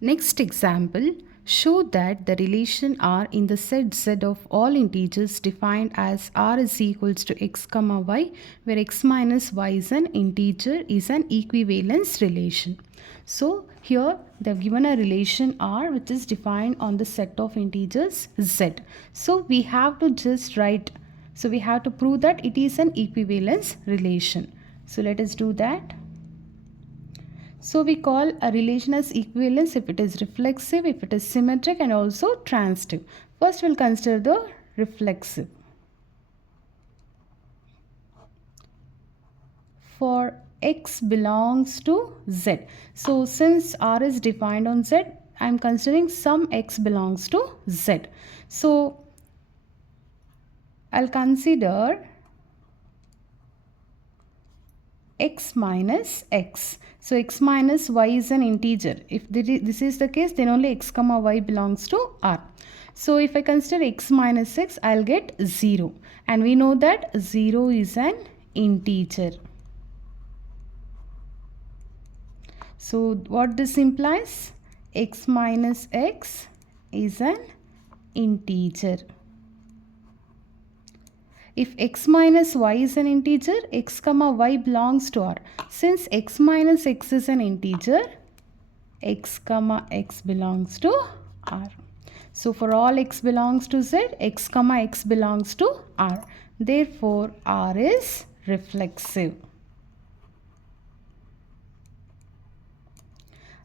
Next example, show that the relation R in the set Z of all integers defined as R is equals to x comma y, where x minus y is an integer, is an equivalence relation. So here they have given a relation R which is defined on the set of integers Z. So we have to just write, so we have to prove that it is an equivalence relation. So let us do that. So we call a relation as equivalence if it is reflexive, if it is symmetric, and also transitive. First we'll consider the reflexive. For x belongs to Z. So since R is defined on Z, I am considering some x belongs to Z. So I'll consider x minus x. So x minus y is an integer. If this is the case, then only x comma y belongs to R. So if I consider x minus x, I'll get 0. And we know that 0 is an integer. So what this implies? X minus x is an integer. If x minus y is an integer, x comma y belongs to R. Since x minus x is an integer, x comma x belongs to R. So for all x belongs to Z, x comma x belongs to R. Therefore, R is reflexive.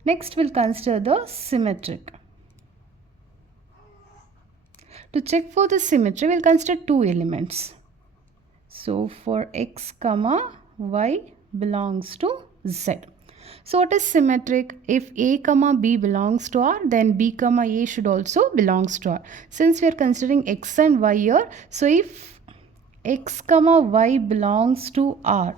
Next, we'll consider the symmetric. To check for the symmetry, we'll consider two elements. So for x comma y belongs to Z. So what is symmetric? If a comma b belongs to R, then b comma a should also belongs to R. Since we are considering x and y here, so if x comma y belongs to R,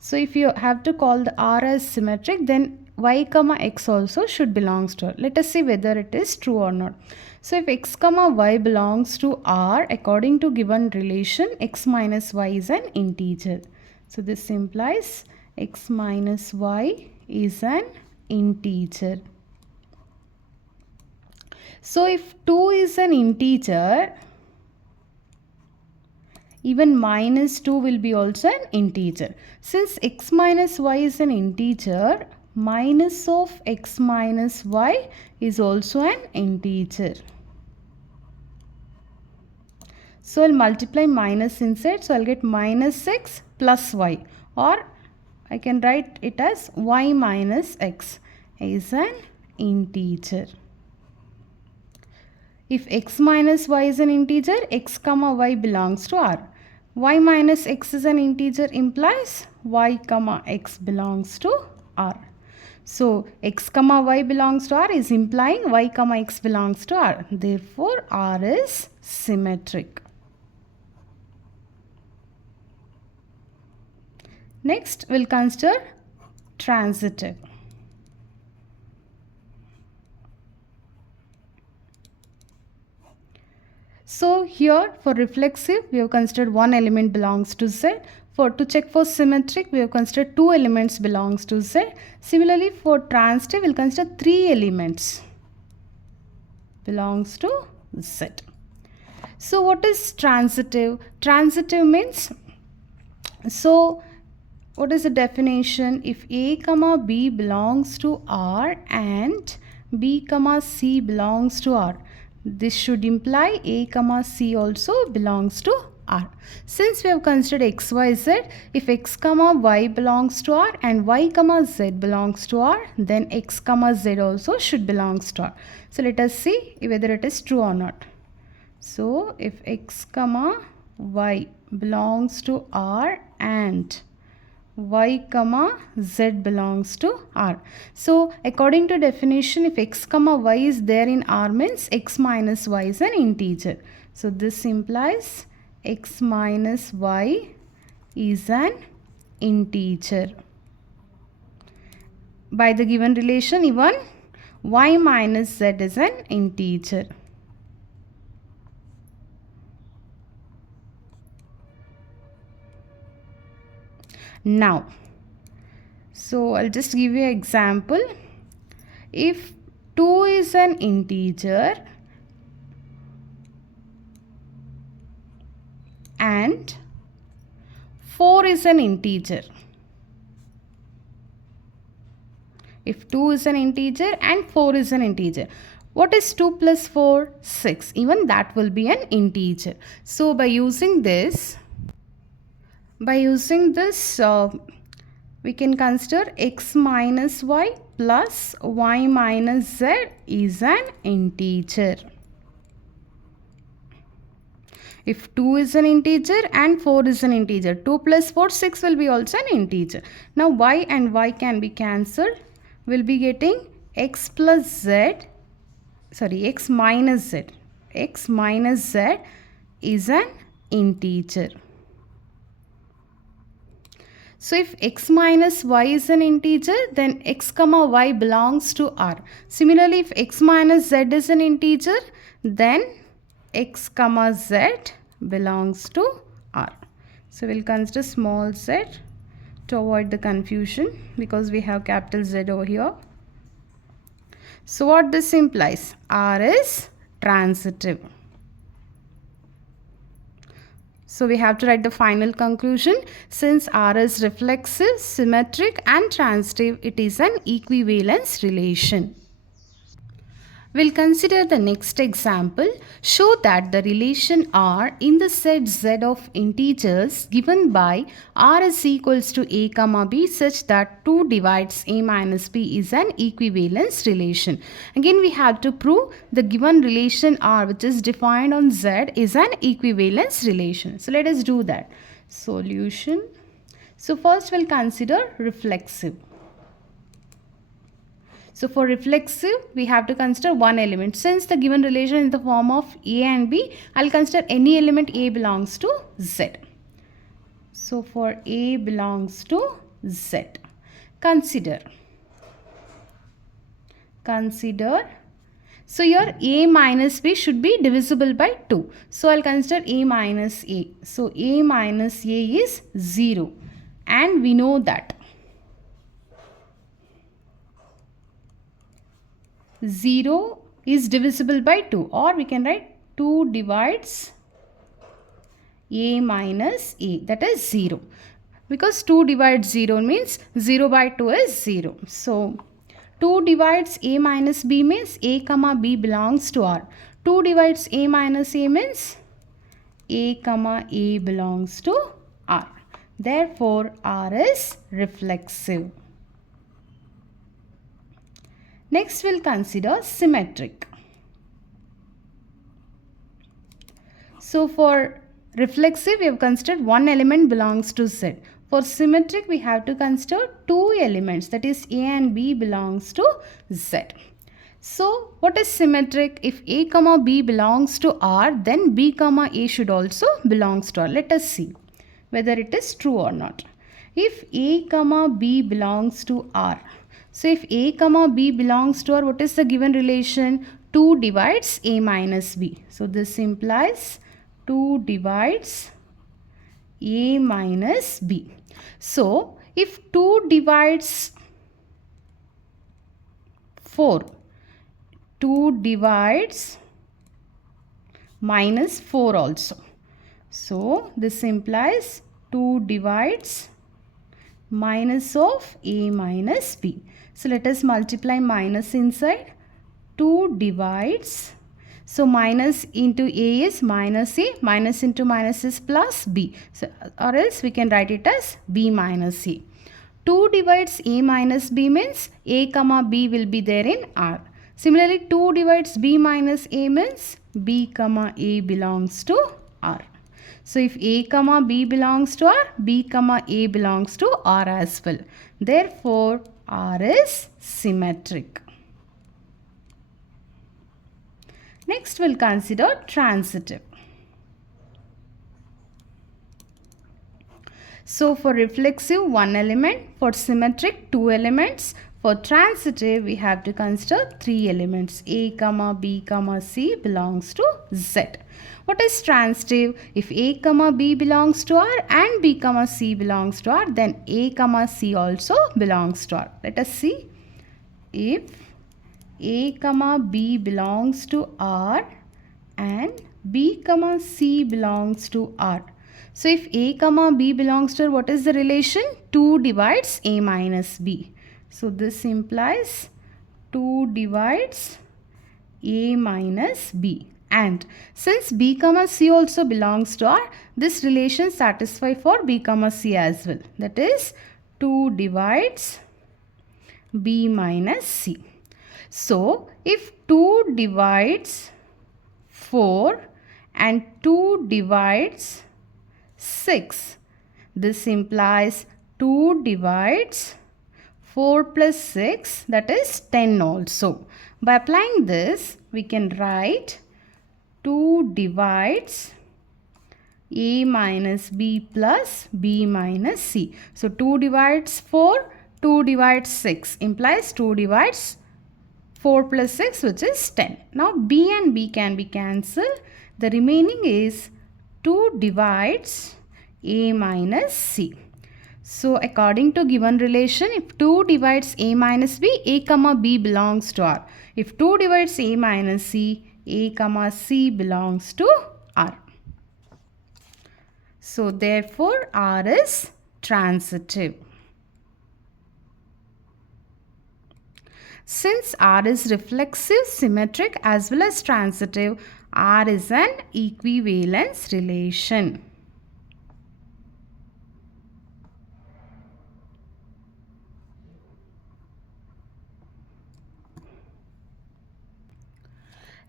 so if you have to call the R as symmetric, then y comma x also should belongs to R. Let us see whether it is true or not. So if x comma y belongs to R, according to given relation, x minus y is an integer. So this implies x minus y is an integer. So if 2 is an integer, even minus 2 will be also an integer. Since x minus y is an integer, minus of x minus y is also an integer. So I'll multiply minus inside. So I'll get minus x plus y, or I can write it as y minus x is an integer. If x minus y is an integer, x comma y belongs to R. Y minus x is an integer implies y comma x belongs to R. So x comma y belongs to R is implying y comma x belongs to R. Therefore, R is symmetric. Next, we'll consider transitive. So here for reflexive, we have considered one element belongs to Z. To check for symmetric, we have considered two elements belongs to Z. Similarly, for transitive, we'll consider three elements belongs to Z. So what is transitive? Transitive means, so what is the definition? If a comma b belongs to R and b comma c belongs to R, this should imply a comma c also belongs to R. Since we have considered x, y, z, if x comma y belongs to R and y comma z belongs to R, then x comma z also should belongs to R. So let us see whether it is true or not. So if x comma y belongs to R and y comma z belongs to R. So according to definition, if x comma y is there in R means x minus y is an integer. So this implies x minus y is an integer. By the given relation, even y minus z is an integer. Now, so I'll just give you an example. If 2 is an integer and 4 is an integer. If 2 is an integer and 4 is an integer. What is 2 plus 4? 6. Even that will be an integer. So by using this, we can consider x minus y plus y minus z is an integer. If 2 is an integer and 4 is an integer, 2 plus 4, 6 will be also an integer. Now y and y can be cancelled. We'll be getting x minus z. X minus z is an integer. So if x minus y is an integer, then x comma y belongs to R. Similarly, if x minus z is an integer, then x comma z belongs to R. So we'll consider small z to avoid the confusion because we have capital Z over here. So what this implies? R is transitive. So we have to write the final conclusion. Since R is reflexive, symmetric and transitive, it is an equivalence relation. We'll consider the next example. Show that the relation R in the set Z of integers given by R is equals to A comma B such that 2 divides A minus B is an equivalence relation. Again, we have to prove the given relation R, which is defined on Z, is an equivalence relation. So let us do that. Solution. So first we'll consider reflexive. So for reflexive, we have to consider one element. Since the given relation is in the form of A and B, I'll consider any element A belongs to Z. So for A belongs to Z, consider. So your A minus B should be divisible by 2. So I'll consider A minus A. So A minus A is 0. And we know that 0 is divisible by 2, or we can write 2 divides A minus A, that is 0. Because 2 divides 0 means 0 by 2 is 0. So 2 divides A minus B means A comma B belongs to R. 2 divides A minus A means A comma A belongs to R. Therefore, R is reflexive. Next, we'll consider symmetric. So for reflexive, we have considered one element belongs to Z. For symmetric, we have to consider two elements, that is A and B belongs to Z. So what is symmetric? If A comma B belongs to R, then B comma A should also belongs to R. Let us see whether it is true or not. If A comma B belongs to R, so if A comma B belongs to R, what is the given relation? 2 divides A minus B. So this implies 2 divides A minus B. So if 2 divides 4, 2 divides minus 4 also. So this implies 2 divides minus of A minus B. So let us multiply minus inside. 2 divides, so minus into A is minus A, minus into minus is plus B. So, or else we can write it as B minus A. 2 divides A minus B means A comma B will be there in R. Similarly, 2 divides B minus A means B comma A belongs to R. So if A comma B belongs to R, B comma A belongs to R as well. Therefore, R is symmetric. Next, we'll consider transitive. So for reflexive, one element. For symmetric, 2 elements. For transitive, we have to consider 3 elements. A comma B comma C belongs to Z. What is transitive? If A comma B belongs to R and B comma C belongs to R, then A comma C also belongs to R. Let us see. If A comma B belongs to R and B comma C belongs to R. So if A comma B belongs to R, what is the relation? 2 divides A minus B. So this implies 2 divides A minus B. And since B comma C also belongs to R, this relation satisfies for B comma C as well. That is 2 divides B minus C. So if 2 divides 4 and 2 divides 6, this implies 2 divides 4 plus 6, that is 10 also. By applying this, we can write 2 divides A minus B plus B minus C. So 2 divides 4, 2 divides 6 implies 2 divides 4 plus 6, which is 10. Now B and B can be cancelled. The remaining is 2 divides A minus C. So according to given relation, if 2 divides A minus B, A comma B belongs to R. If 2 divides A minus C, A comma C belongs to R. So therefore R is transitive. Since R is reflexive, symmetric as well as transitive, R is an equivalence relation.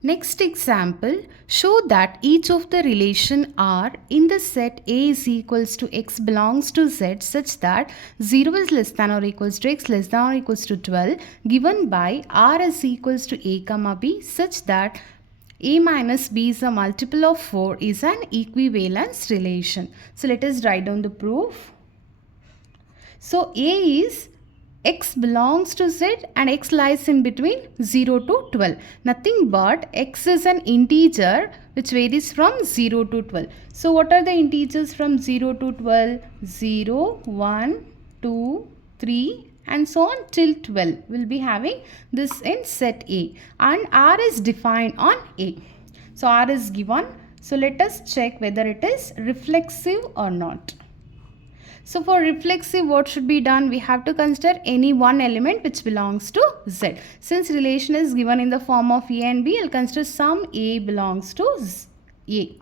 Next example, show that each of the relation R in the set A is equals to X belongs to Z such that 0 is less than or equals to X less than or equals to 12 given by R is equals to A comma B such that A minus B is a multiple of 4 is an equivalence relation. So let us write down the proof. So A is X belongs to Z and X lies in between 0 to 12. Nothing but X is an integer which varies from 0 to 12. So what are the integers from 0 to 12? 0, 1, 2, 3 and so on till 12. We'll be having this in set A and R is defined on A. So R is given. So let us check whether it is reflexive or not. So for reflexive, what should be done? We have to consider any one element which belongs to Z. Since relation is given in the form of A and B, I'll consider some A belongs to A.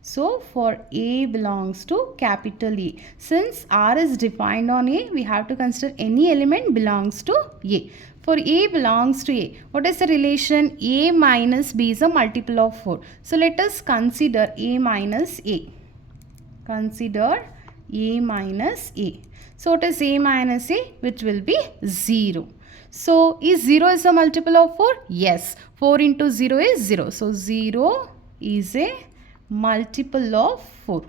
So for A belongs to capital A. Since R is defined on A, we have to consider any element belongs to A. For A belongs to A, what is the relation? A minus B is a multiple of 4. So let us consider A minus A. Consider A minus A. So what is A minus A? Which will be 0. So is 0 is a multiple of 4? Yes. 4 into 0 is 0. So 0 is a multiple of 4.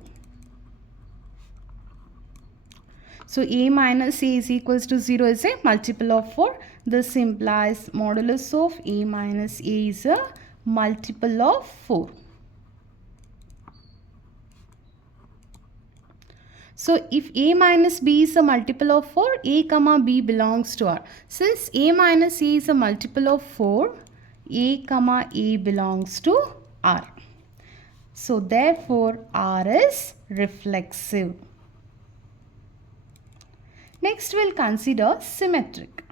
So A minus A is equals to 0 is a multiple of 4. This implies modulus of A minus A is a multiple of 4. So if A minus B is a multiple of 4, A comma B belongs to R. Since A minus A is a multiple of 4, A comma A belongs to R. So therefore R is reflexive. Next we'll consider symmetric.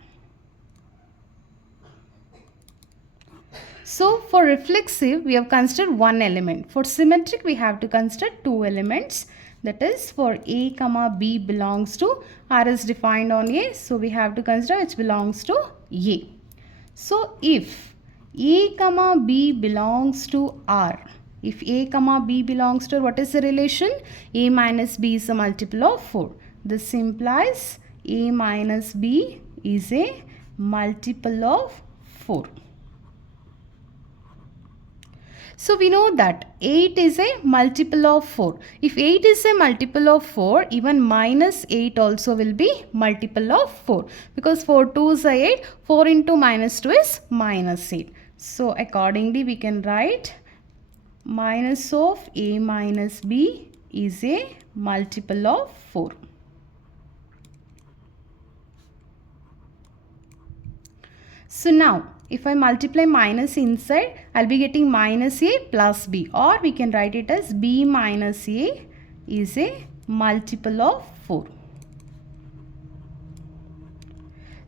So for reflexive we have considered one element. For symmetric we have to consider two elements. That is for A comma B belongs to R is defined on A. So we have to consider which belongs to A. So if A comma B belongs to R, if A comma B belongs to, what is the relation? A minus B is a multiple of 4. This implies A minus B is a multiple of 4. So we know that 8 is a multiple of 4. If 8 is a multiple of 4, even minus 8 also will be multiple of 4. Because 4 2s are 8, 4 into minus 2 is minus 8. So accordingly we can write minus of A minus B is a multiple of 4. So now if I multiply minus inside, I'll be getting minus a plus b, or we can write it as b minus a is a multiple of 4.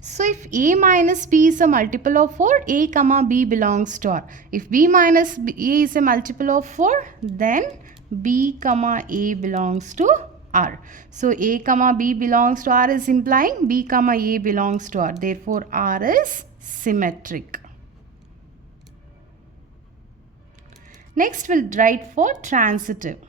So if a minus b is a multiple of 4, a comma b belongs to R. If b minus a is a multiple of 4, then b comma a belongs to R. So a comma b belongs to R is implying b comma a belongs to R. Therefore R is symmetric. Next we'll write for transitive.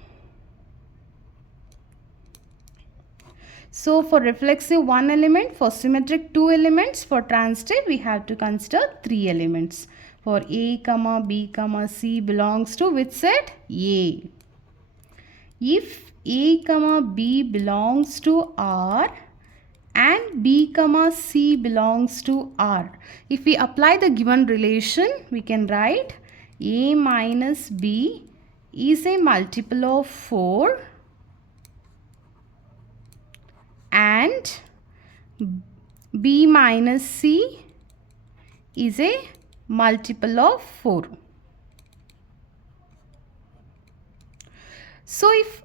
So for reflexive 1 element, for symmetric 2 elements, for transitive we have to consider 3 elements. For a comma b comma c belongs to which set? A. If a comma b belongs to R and b comma c belongs to R, if we apply the given relation, we can write a minus b is a multiple of 4 and b minus c is a multiple of 4. So if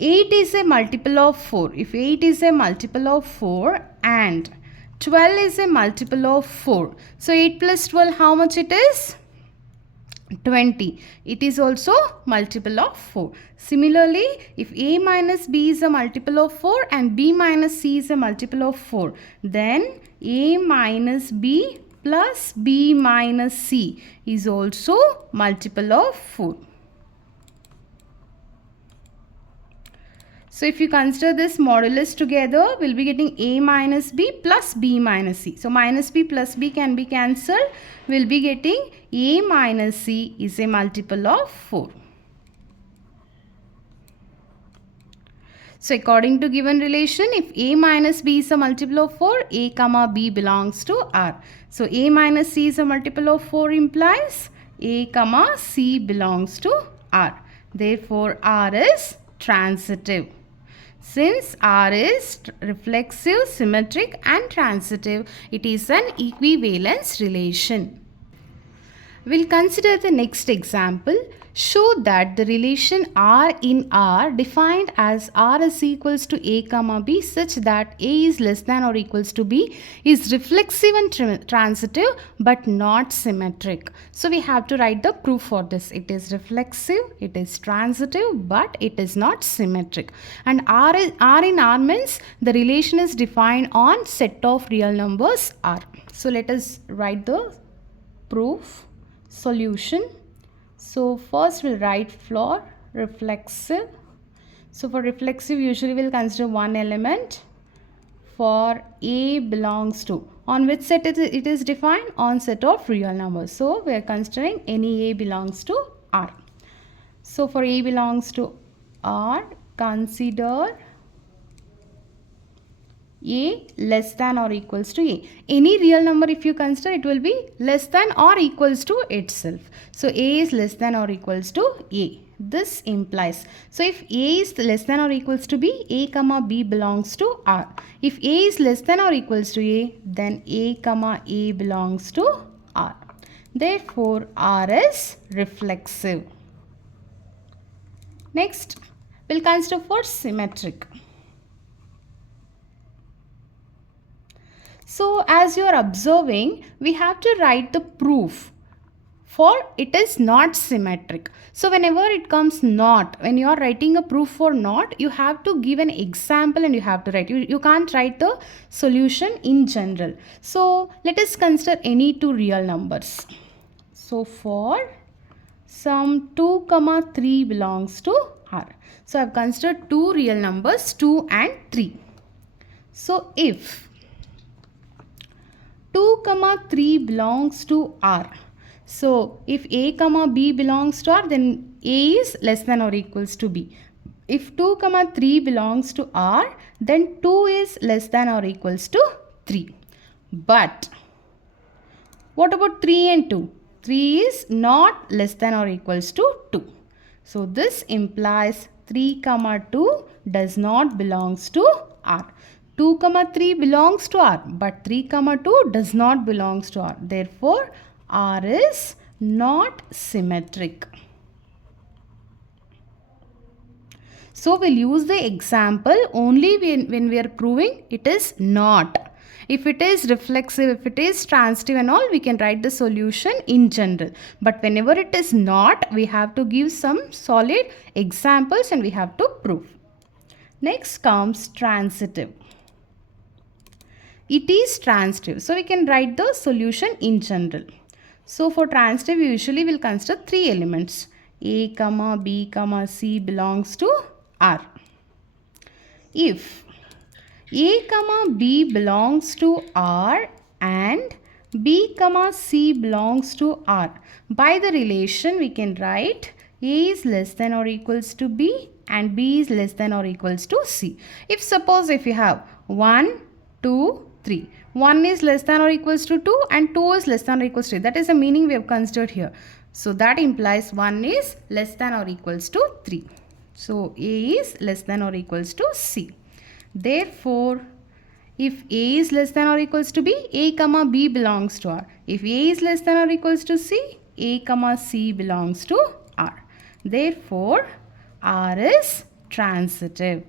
8 is a multiple of 4, if 8 is a multiple of 4 and 12 is a multiple of 4, so 8 plus 12 how much it is? 20. It is also multiple of 4. Similarly, if a minus b is a multiple of 4 and b minus c is a multiple of 4, then a minus b plus b minus c is also multiple of 4. So if you consider this modulus together, we'll be getting a minus b plus b minus c. So minus b plus b can be cancelled. We'll be getting a minus c is a multiple of 4. So according to given relation, if a minus b is a multiple of 4, a comma b belongs to R. So a minus c is a multiple of 4 implies a comma c belongs to R. Therefore R is transitive. Since R is reflexive, symmetric and transitive, it is an equivalence relation. We'll consider the next example. Show that the relation R in R defined as R is equals to A comma B such that A is less than or equals to B is reflexive and transitive but not symmetric. So we have to write the proof for this. It is reflexive, it is transitive but it is not symmetric. And R in R means the relation is defined on set of real numbers R. So let us write the proof. Solution. So first we'll write for reflexive. So for reflexive usually we'll consider one element. For A belongs to, on which set it is defined? On set of real numbers. So we are considering any A belongs to R. So for A belongs to R, consider A less than or equals to A. Any real number if you consider, it will be less than or equals to itself. So A is less than or equals to A. This implies, so if A is less than or equals to B, A comma B belongs to R. If A is less than or equals to A, then A comma A belongs to R. Therefore R is reflexive. Next, we'll consider for symmetric. So as you are observing, we have to write the proof for it is not symmetric. So whenever it comes not, when you are writing a proof for not, you have to give an example and you have to write. You can't write the solution in general. So let us consider any two real numbers. So for some 2, 3 belongs to R. So I have considered two real numbers 2 and 3. So if 2, 3 belongs to R. So if A comma B belongs to R, then A is less than or equals to B. If 2, 3 belongs to R, then 2 is less than or equals to 3. But what about 3 and 2? 3 is not less than or equals to 2. So this implies 3, 2 does not belongs to R. 2, 3 belongs to R, but 3, 2 does not belongs to R. Therefore, R is not symmetric. So we'll use the example only when we are proving it is not. If it is reflexive, if it is transitive and all, we can write the solution in general. But whenever it is not, we have to give some solid examples and we have to prove. Next comes transitive. It is transitive. So we can write the solution in general. So for transitive, we usually will consider 3 elements. A, B, C belongs to R. If A, B belongs to R and B, C belongs to R, by the relation we can write A is less than or equals to B and B is less than or equals to C. If you have 1, 2, 3. 1 is less than or equals to 2 and 2 is less than or equals to 3. That is the meaning we have considered here. So that implies 1 is less than or equals to 3. So A is less than or equals to C. Therefore, if A is less than or equals to B, A, B belongs to R. If A is less than or equals to C, A, C belongs to R. Therefore, R is transitive.